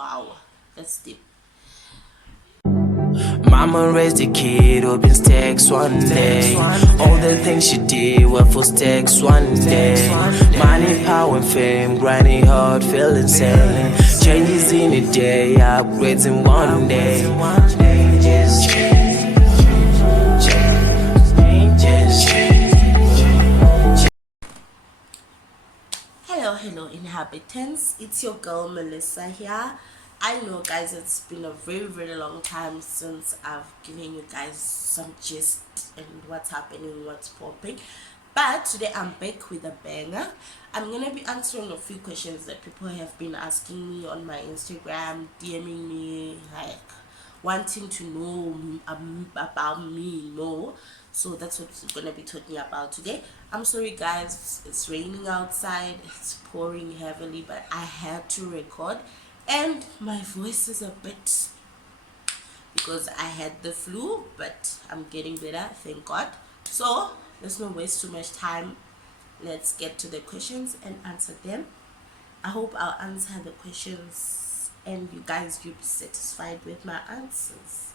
Wow, that's deep. Mama raised a kid, hoping stacks one day. All the things she did were for stacks one day. Money, power, and fame, grinding hard, feel insane. Changes in a day, upgrades in one day. Changes, Hello inhabitants, it's your girl Melissa here. I know guys, it's been a very long time since I've given you guys some gist and what's happening, what's popping, but today I'm back with a banger. I'm gonna be answering a few questions that people have been asking me on my Instagram, DMing me, like wanting to know about me more. So that's what we're gonna be talking about today. I'm sorry guys, it's raining outside, it's pouring heavily, but I had to record and my voice is a bit, because I had the flu, but I'm getting better, thank God. So let's not waste too much time. Let's get to the questions and answer them. I hope I'll answer the questions and you guys will be satisfied with my answers.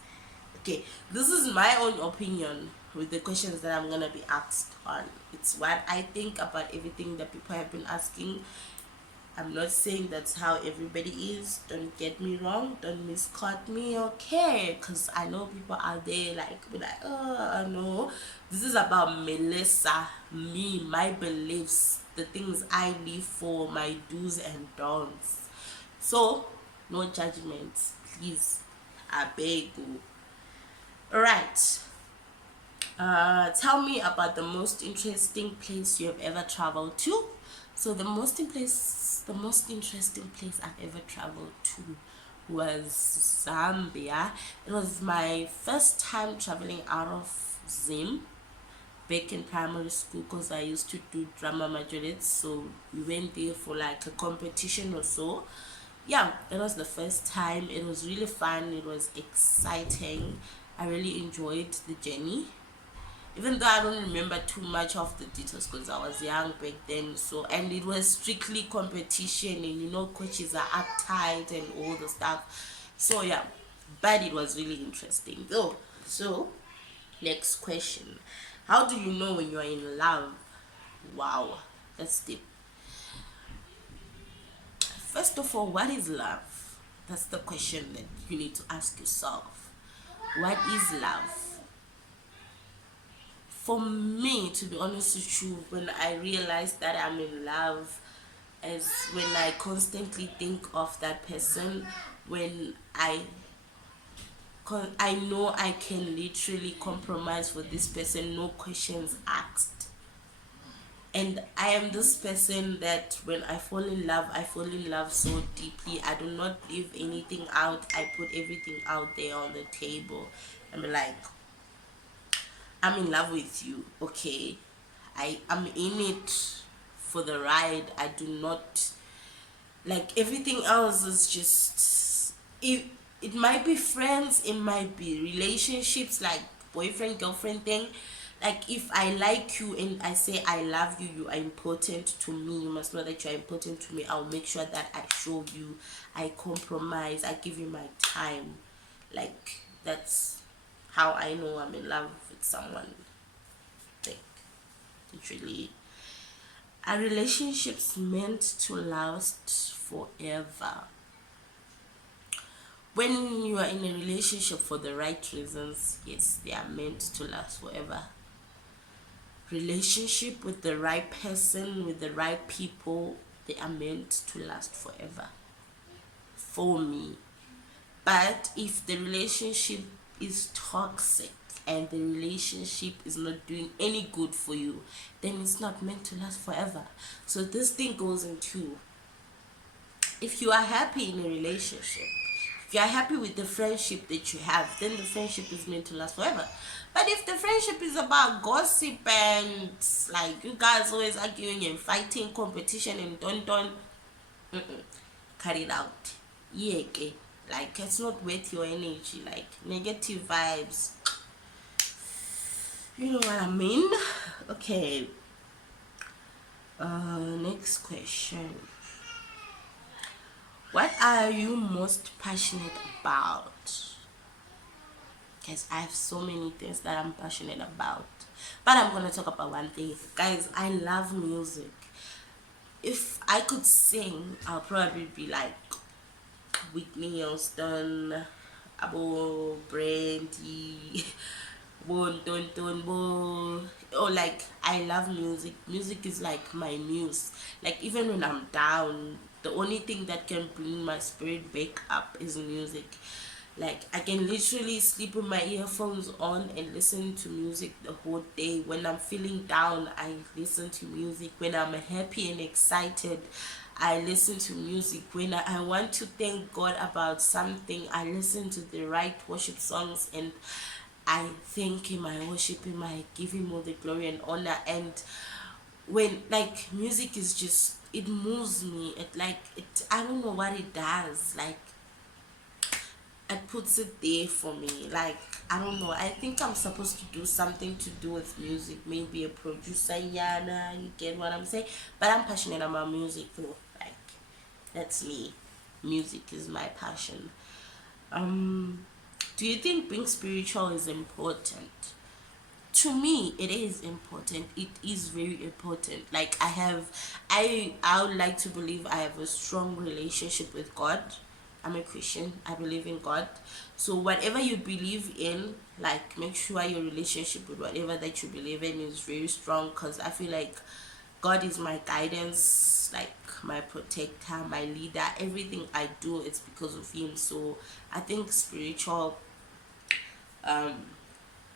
Okay, this is my own opinion with the questions that I'm gonna be asked on. It's what I think about everything that people have been asking. I'm not saying that's how everybody is, don't get me wrong, don't misquote me, okay? Because I know people out there be like, oh no, this is about Melissa, me, my beliefs, the things I live for, my do's and don'ts. So no judgments, please, I beg you. Alright, tell me about the most interesting place you have ever traveled to. So the most interesting place I've ever traveled to was Zambia. It was my first time traveling out of Zim back in primary school, because I used to do drama majorettes, so we went there for like a competition or so. Yeah, that was the first time. It was really fun, it was exciting, I really enjoyed the journey, even though I don't remember too much of the details because I was young back then. So, and it was strictly competition, and you know coaches are uptight and all the stuff. So yeah, but it was really interesting though. So next question, how do you know when you're in love? Wow, that's deep. First of all, what is love? That's the question that you need to ask yourself. What is love? For me, to be honest with you, when I realize that I'm in love is when I constantly think of that person, when I know I can literally compromise for this person, no questions asked. And I am this person that when I fall in love, I fall in love so deeply. I do not leave anything out. I put everything out there on the table. I'm like, I'm in love with you, okay? I am in it for the ride. I do not like everything else is just it might be friends, it might be relationships like boyfriend girlfriend thing. Like if I like you and I say I love you, you are important to me, you must know that you are important to me. I'll make sure that I show you, I compromise, I give you my time. Like that's how I know I'm in love with someone. Like literally, a relationship's meant to last forever. When you are in a relationship for the right reasons, yes, they are meant to last forever. Relationship with the right person, with the right people, they are meant to last forever for me. But if the relationship is toxic and the relationship is not doing any good for you, then it's not meant to last forever. So this thing goes into, if you are happy in a relationship, if you are happy with the friendship that you have, then the friendship is meant to last forever. But if the friendship is about gossip and like you guys always arguing and fighting, competition and cut it out. Yeah, okay. Like it's not worth your energy. Like negative vibes. You know what I mean? Okay. Next question. What are you most passionate about? Guys, I have so many things that I'm passionate about. But I'm gonna talk about one thing. Guys, I love music. If I could sing, I'll probably be like Whitney Houston, Abo Brandy, Bon Ton Ton Bo. Oh, like I love music. Music is like my muse. Like even when I'm down, the only thing that can bring my spirit back up is music. Like I can literally sleep with my earphones on and listen to music the whole day. When I'm feeling down, I listen to music. When I'm happy and excited, I listen to music. When I want to thank God about something, I listen to the right worship songs and I thank Him, I worship Him, I give Him all the glory and honor. And when like music is just, it moves me. It like it, I don't know what it does. Like it puts it there for me. Like I don't know. I think I'm supposed to do something to do with music. Maybe a producer, Yana. You get what I'm saying? But I'm passionate about music though. Like that's me. Music is my passion. Do you think being spiritual is important? To me it is important. It is very important. Like I would like to believe I have a strong relationship with God. I'm a Christian. I believe in God. So whatever you believe in, like make sure your relationship with whatever that you believe in is very strong, because I feel like God is my guidance, like my protector, my leader. Everything I do, it's because of Him. So I think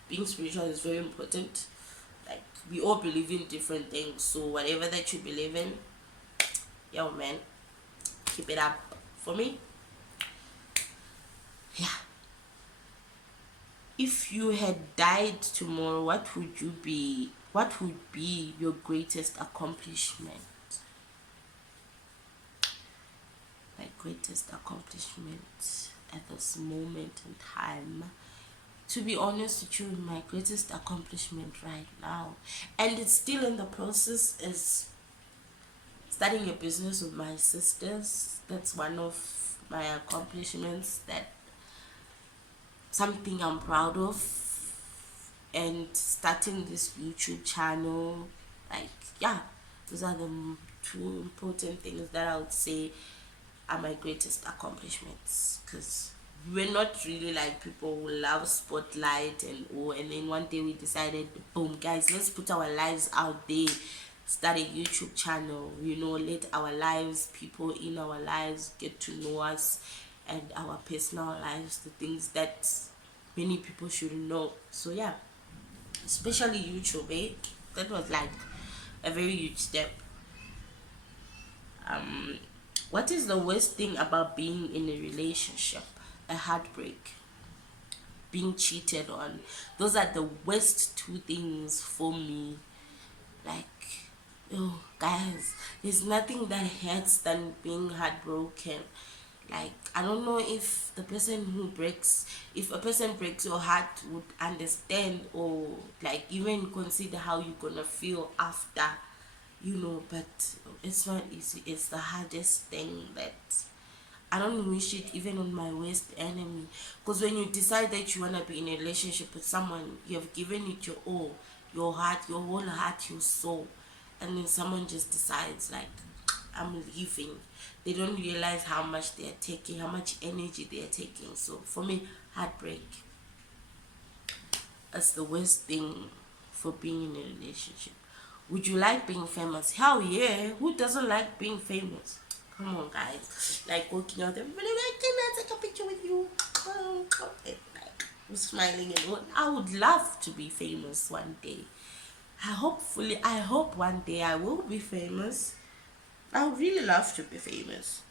being spiritual is very important. Like we all believe in different things, so whatever that you believe in, yo man, keep it up. For me, yeah. If you had died tomorrow, what would be your greatest accomplishment? My greatest accomplishment at this moment in time, to be honest with you, my greatest accomplishment right now, and it's still in the process, is starting a business with my sisters. That's one of my accomplishments, that something I'm proud of. And starting this YouTube channel, like yeah, those are the two important things that I would say are my greatest accomplishments. Because we're not really like people who love spotlight and oh, and then one day we decided, boom guys, let's put our lives out there, start a YouTube channel, you know, let our lives, people in our lives get to know us, and our personal lives, the things that many people should know. So yeah, especially YouTube, eh? That was like a very huge step. What is the worst thing about being in a relationship? A heartbreak, being cheated on. Those are the worst two things for me. Like, oh, guys, there's nothing that hurts than being heartbroken. Like, I don't know if the person who breaks, if a person breaks your heart, would understand or like even consider how you're gonna feel after, you know. But it's not easy. It's the hardest thing that I don't wish it even on my worst enemy. Because when you decide that you want to be in a relationship with someone, you have given it your all, your heart, your whole heart, your soul. And then someone just decides, like, I'm leaving. They don't realize how much they are taking, how much energy they are taking. So for me, heartbreak, that's the worst thing for being in a relationship. Would you like being famous? Hell yeah. Who doesn't like being famous? Come on, guys. Like walking out, everybody like, can I take a picture with you? And, like, I'm smiling and all. I would love to be famous one day. I hope one day I will be famous. I would really love to be famous.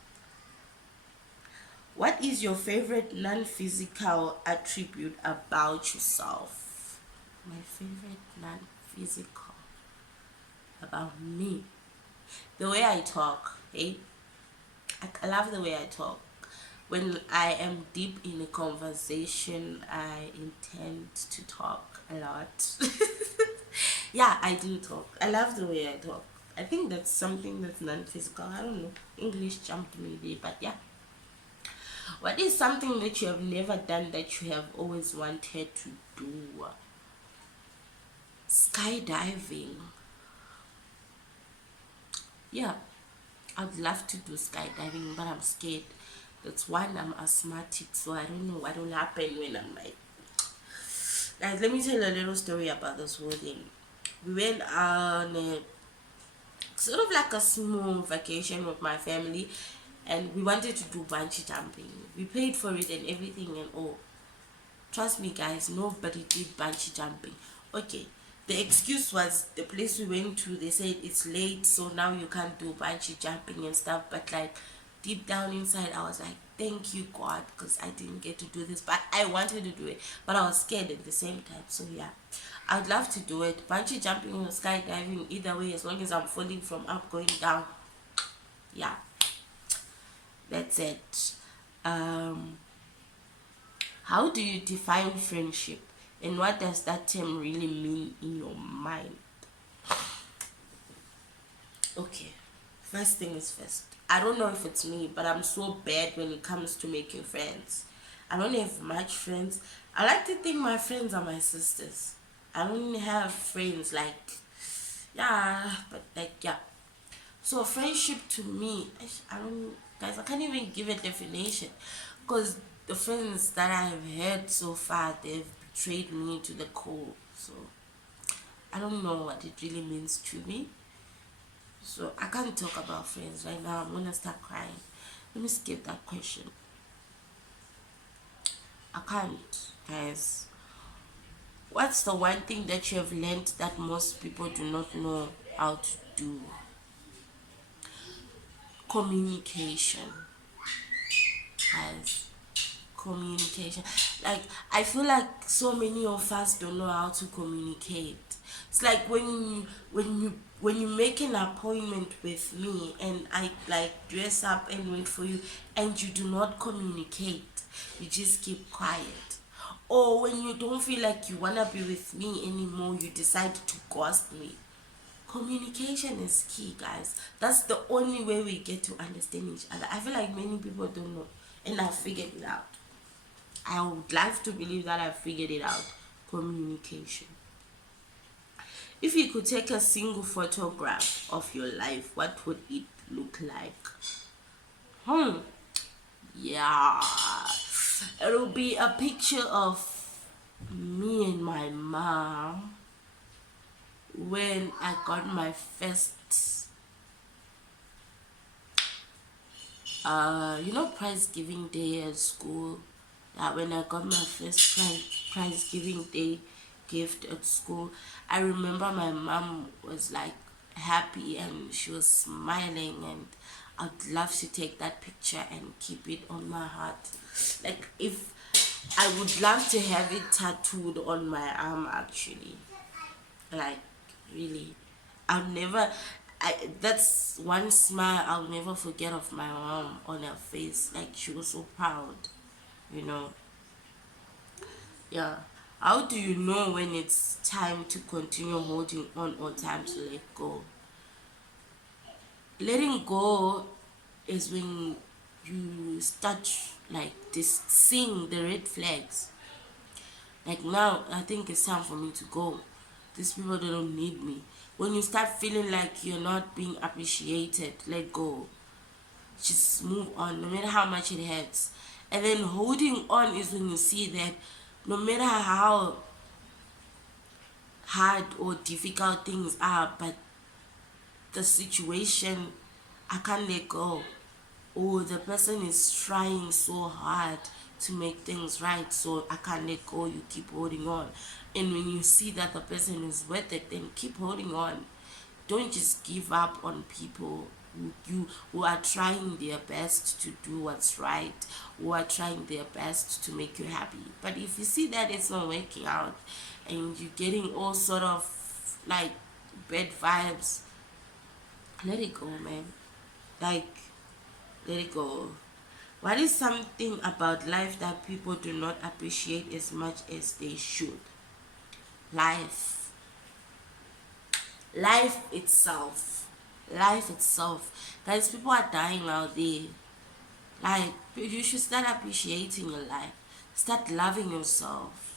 What is your favorite non-physical attribute about yourself? My favorite non-physical about me, the way I talk. Hey, I love the way I talk. When I am deep in a conversation, I intend to talk a lot. Yeah, I do talk. I love the way I talk. I think that's something that's non-physical. I don't know. English jumped me there, but yeah. What is something that you have never done that you have always wanted to do? Skydiving. Yeah, I'd love to do skydiving, but I'm scared. That's one, I'm asthmatic, so I don't know what will happen when I'm like. Guys, let me tell you a little story about this whole thing. We went on a sort of like a small vacation with my family, and we wanted to do bungee jumping. We paid for it and everything and all. Trust me, guys, nobody did bungee jumping. Okay, the excuse was the place we went to, they said it's late, so now you can't do bungee jumping and stuff. But like deep down inside, I was like, thank you, God, because I didn't get to do this. But I wanted to do it, but I was scared at the same time. So yeah, I'd love to do it. Bungee jumping or skydiving, either way, as long as I'm falling from up going down. Yeah, that's it. How do you define friendship, and what does that term really mean in your mind? Okay, first thing is first. I don't know if it's me, but I'm so bad when it comes to making friends. I don't have much friends. I like to think my friends are my sisters. I don't have friends like, yeah, but like, yeah. So friendship to me, I don't, guys, I can't even give a definition, because the friends that I have had so far, they've betrayed me to the core. So I don't know what it really means to me. So I can't talk about friends right now. I'm gonna start crying. Let me skip that question. I can't, guys. What's the one thing that you have learned that most people do not know how to do? Communication, guys. Communication. Like, I feel like so many of us don't know how to communicate. It's like when you make an appointment with me and I like dress up and wait for you, and you do not communicate, you just keep quiet. Or when you don't feel like you wanna be with me anymore, you decide to ghost me. Communication is key, guys. That's the only way we get to understand each other. I feel like many people don't know, and I've figured it out. I would like to believe that I've figured it out. Communication. If you could take a single photograph of your life, what would it look like? Yeah. It'll be a picture of me and my mom when I got my first prize giving day at school. When I got my first prize giving day gift at school, I remember my mom was like happy and she was smiling, and I'd love to take that picture and keep it on my heart. Like, if I would love to have it tattooed on my arm, actually. Like, really, I'll never. That's one smile I'll never forget of my mom on her face. Like, she was so proud, you know. Yeah. How do you know when it's time to continue holding on or time to let go? Letting go is when you start like this, seeing the red flags. Like, now I think it's time for me to go. These people, they don't need me. When you start feeling like you're not being appreciated, let go. Just move on, no matter how much it hurts. And then holding on is when you see that no matter how hard or difficult things are, but the situation, I can't let go. Or the person is trying so hard to make things right, so I can't let go, you keep holding on. And when you see that the person is worth it, then keep holding on. Don't just give up on people who are trying their best to do what's right, who are trying their best to make you happy. But if you see that it's not working out and you're getting all sort of like bad vibes, let it go, man. Like, let it go. What is something about life that people do not appreciate as much as they should? Life. Life itself. Life itself. Guys, people are dying out there. Like, you should start appreciating your life. Start loving yourself.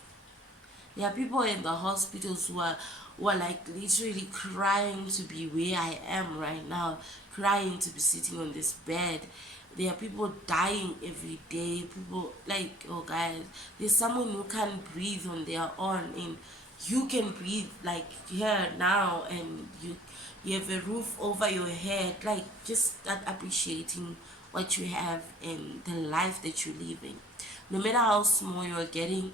There are people in the hospitals who are like literally crying to be where I am right now, crying to be sitting on this bed. There are people dying every day. People like, oh guys, there's someone who can't breathe on their own, and you can breathe like here now, and you have a roof over your head. Like, just start appreciating what you have and the life that you're living. No matter how small you're getting,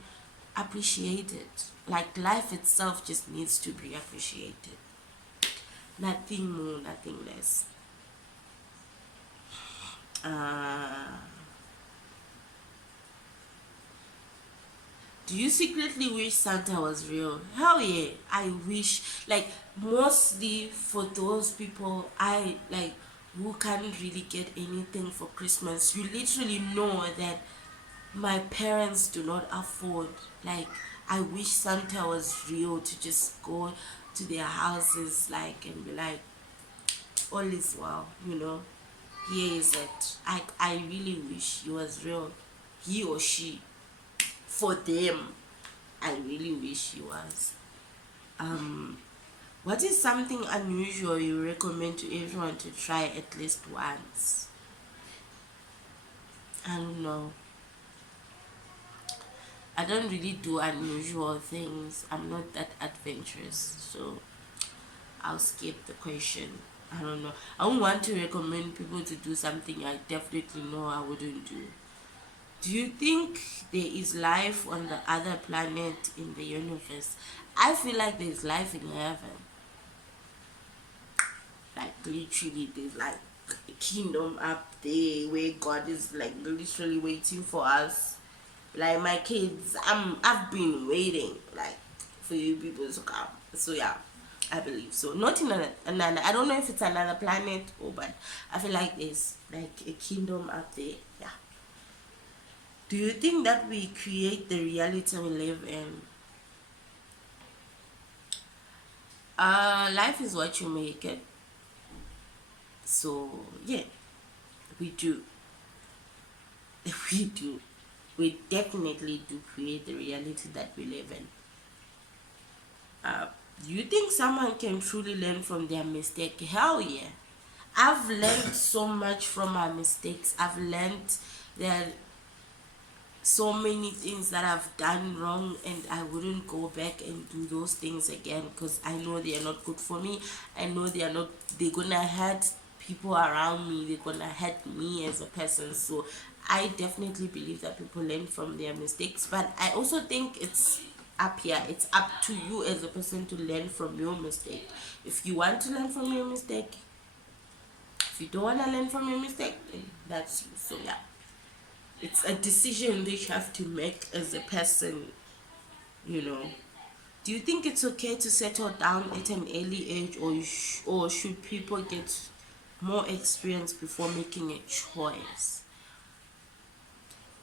appreciate it. Like, life itself just needs to be appreciated. Nothing more, nothing less. uh do you secretly wish Santa was real? Hell yeah, I wish. Like, mostly for those people I like who can't really get anything for Christmas. You literally know that my parents do not afford. Like, I wish Santa was real, to just go to their houses, like, and be like, all is well. Here is it. I really wish he was real. He or she. For them, I really wish he was. What is something unusual you recommend to everyone to try at least once? I don't know. I don't really do unusual things. I'm not that adventurous, so I'll skip the question. I don't know. I don't want to recommend people to do something I definitely know I wouldn't do. Do you think there is life on the other planet in the universe? I feel like there's life in heaven. Like, literally, there's like a kingdom up there where God is like literally waiting for us. Like, my kids, I've been waiting like for you people to come. So yeah, I believe so. Not in another. I don't know if it's another planet, or but I feel like there's like a kingdom up there. Yeah. Do you think that we create the reality we live in? Life is what you make it. So yeah, we do. We do. We definitely do create the reality that we live in. Do you think someone can truly learn from their mistake? Hell yeah. I've learned so much from my mistakes. I've learned that so many things that I've done wrong, and I wouldn't go back and do those things again, because I know they are not good for me. I know they're gonna hurt people around me, they're gonna hurt me as a person. So I definitely believe that people learn from their mistakes, but I also think it's up to you as a person to learn from your mistake. If you want to learn from your mistake, if you don't want to learn from your mistake, then that's you. So yeah, it's a decision that you have to make as a person. Do you think it's okay to settle down at an early age, or should people get more experience before making a choice?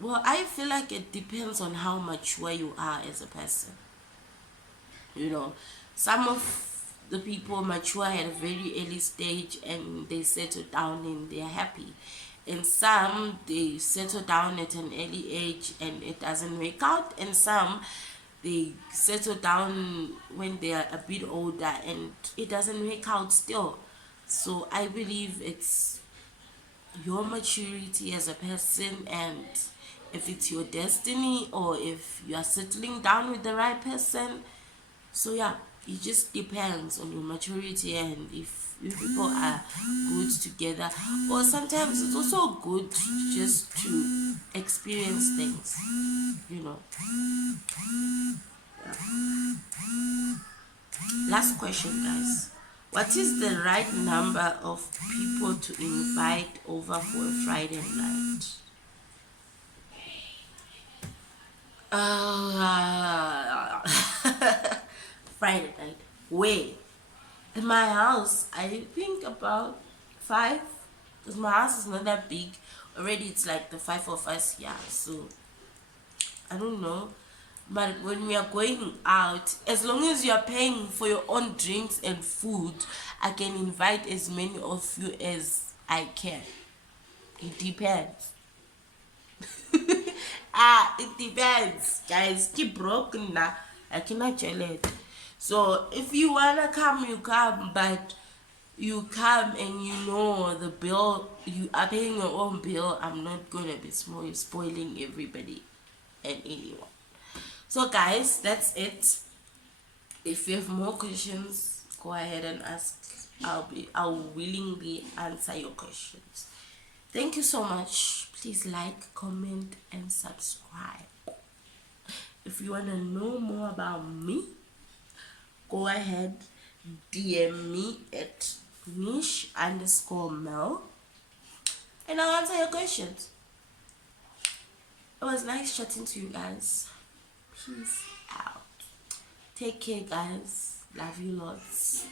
Well, I feel like it depends on how mature you are as a person. you know some of the people mature at a very early stage, and they settle down and they're happy, and some they settle down at an early age and it doesn't work out, and some they settle down when they are a bit older and it doesn't work out still. So I believe it's your maturity as a person, and if it's your destiny, or if you are settling down with the right person. So yeah, it just depends on your maturity, and if you people are good together. Or sometimes it's also good just to experience things, you know. Last question, guys. What is the right number of people to invite over for a Friday night? Uh, Friday night. Where? In my house, I think about five. Because my house is not that big. Already, it's like the five of us. Yeah, so I don't know. But when we are going out, as long as you are paying for your own drinks and food, I can invite as many of you as I can. It depends. It depends, guys. Keep broken now. I cannot tell it. So if you wanna come, you come, but you come and you know the bill, you are paying your own bill. I'm not gonna be spoiling everybody and anyone. So guys, that's it. If you have more questions, go ahead and ask. I'll willingly answer your questions. Thank you so much. Please like, comment, and subscribe. If you wanna know more about me, go ahead, DM me at niche_Mell, and I'll answer your questions. It was nice chatting to you guys. Peace out. Take care, guys. Love you lots.